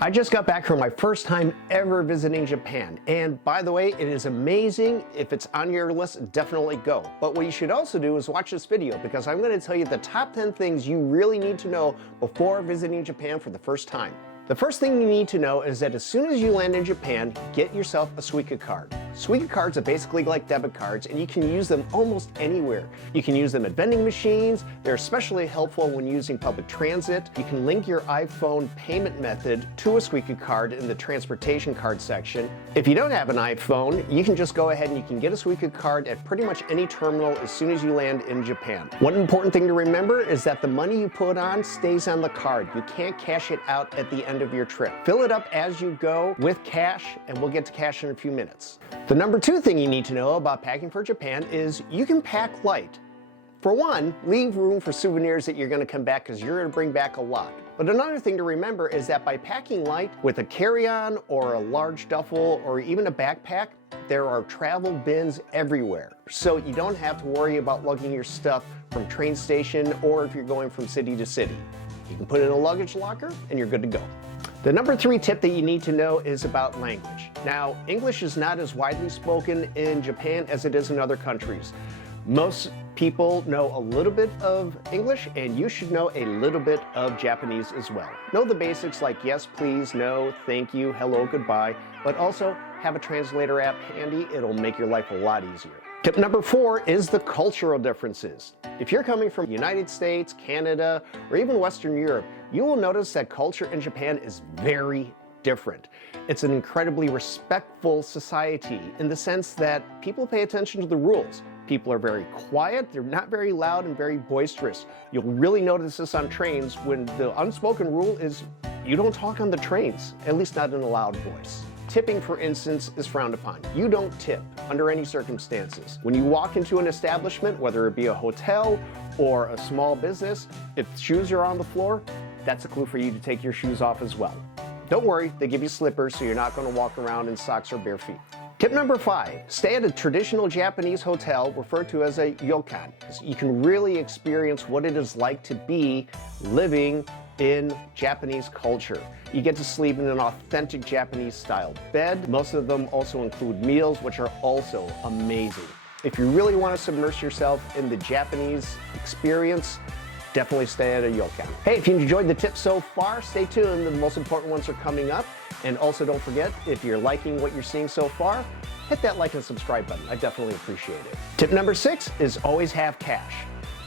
I just got back from my first time ever visiting Japan, and by the way, it is amazing. If it's on your list, definitely go. But what you should also do is watch this video, because I'm going to tell you the top 10 things you really need to know before visiting Japan for the first time. The first thing you need to know is that as soon as you land in Japan, get yourself a Suica card. Suica cards are basically like debit cards, and you can use them almost anywhere. You can use them at vending machines. They're especially helpful when using public transit. You can link your iPhone payment method to a Suica card in the transportation card section. If you don't have an iPhone, you can just go ahead and you can get a Suica card at pretty much any terminal as soon as you land in Japan. One important thing to remember is that the money you put on stays on the card. You can't cash it out at the end of your trip. Fill it up as you go with cash, and we'll get to cash in a few minutes. The number 2 thing you need to know about packing for Japan is you can pack light. For one, leave room for souvenirs that you're going to come back, because you're going to bring back a lot. But another thing to remember is that by packing light with a carry-on or a large duffel or even a backpack, there are travel bins everywhere. So you don't have to worry about lugging your stuff from train station or if you're going from city to city. You can put it in a luggage locker and you're good to go. The number 3 tip that you need to know is about language. Now, English is not as widely spoken in Japan as it is in other countries. Most people know a little bit of English, and you should know a little bit of Japanese as well. Know the basics like yes, please, no, thank you, hello, goodbye, but also have a translator app handy. It'll make your life a lot easier. Tip number 4 is the cultural differences. If you're coming from the United States, Canada, or even Western Europe, you will notice that culture in Japan is very different. It's an incredibly respectful society in the sense that people pay attention to the rules. People are very quiet, they're not very loud and very boisterous. You'll really notice this on trains when the unspoken rule is you don't talk on the trains, at least not in a loud voice. Tipping, for instance, is frowned upon. You don't tip under any circumstances. When you walk into an establishment, whether it be a hotel or a small business, if shoes are on the floor, that's a clue for you to take your shoes off as well. Don't worry, they give you slippers, so you're not going to walk around in socks or bare feet. Tip number 5, stay at a traditional Japanese hotel referred to as a ryokan. You can really experience what it is like to be living in Japanese culture. You get to sleep in an authentic Japanese style bed. Most of them also include meals, which are also amazing. If you really want to submerge yourself in the Japanese experience, definitely stay at a ryokan. Hey, if you enjoyed the tips so far, stay tuned. The most important ones are coming up. And also don't forget, if you're liking what you're seeing so far, hit that like and subscribe button. I definitely appreciate it. Tip number 6 is always have cash.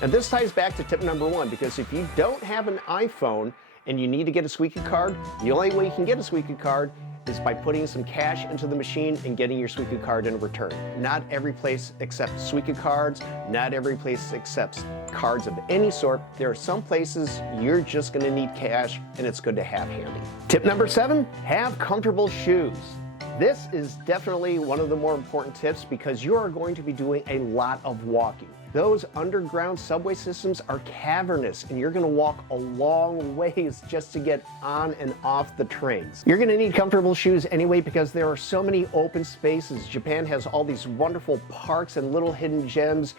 And this ties back to tip number 1, because if you don't have an iPhone and you need to get a Suica card, the only way you can get a Suica card is by putting some cash into the machine and getting your Suica card in return. Not every place accepts Suica cards. Not every place accepts cards of any sort. There are some places you're just going to need cash, and it's good to have handy. Tip number 7, have comfortable shoes. This is definitely one of the more important tips, because you are going to be doing a lot of walking. Those underground subway systems are cavernous, and you're going to walk a long ways just to get on and off the trains. You're going to need comfortable shoes anyway, because there are so many open spaces. Japan has all these wonderful parks and little hidden gems.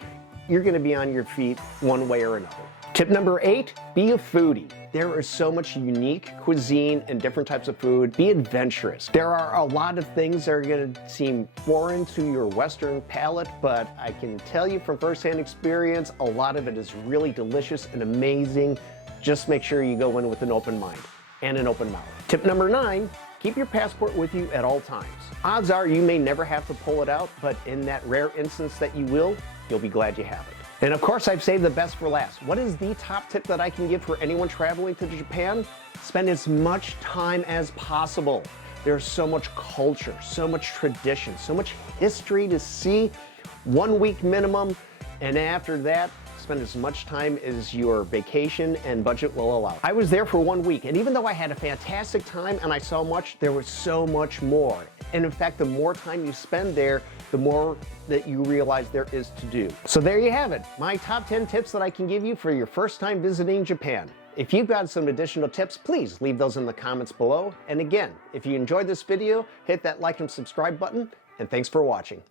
You're going to be on your feet one way or another. Tip number 8, be a foodie. There is so much unique cuisine and different types of food. Be adventurous. There are a lot of things that are going to seem foreign to your Western palate, but I can tell you from firsthand experience, a lot of it is really delicious and amazing. Just make sure you go in with an open mind and an open mouth. Tip number 9, keep your passport with you at all times. Odds are you may never have to pull it out, but in that rare instance that you will, you'll be glad you have it. And of course, I've saved the best for last. What is the top tip that I can give for anyone traveling to Japan? Spend as much time as possible. There's so much culture, so much tradition, so much history to see. 1 week minimum, and after that, spend as much time as your vacation and budget will allow. I was there for 1 week, and even though I had a fantastic time and I saw much, there was so much more. And in fact, the more time you spend there, the more that you realize there is to do. So there you have it, my top 10 tips that I can give you for your first time visiting Japan. If you've got some additional tips, please leave those in the comments below. And again, if you enjoyed this video, hit that like and subscribe button, and thanks for watching.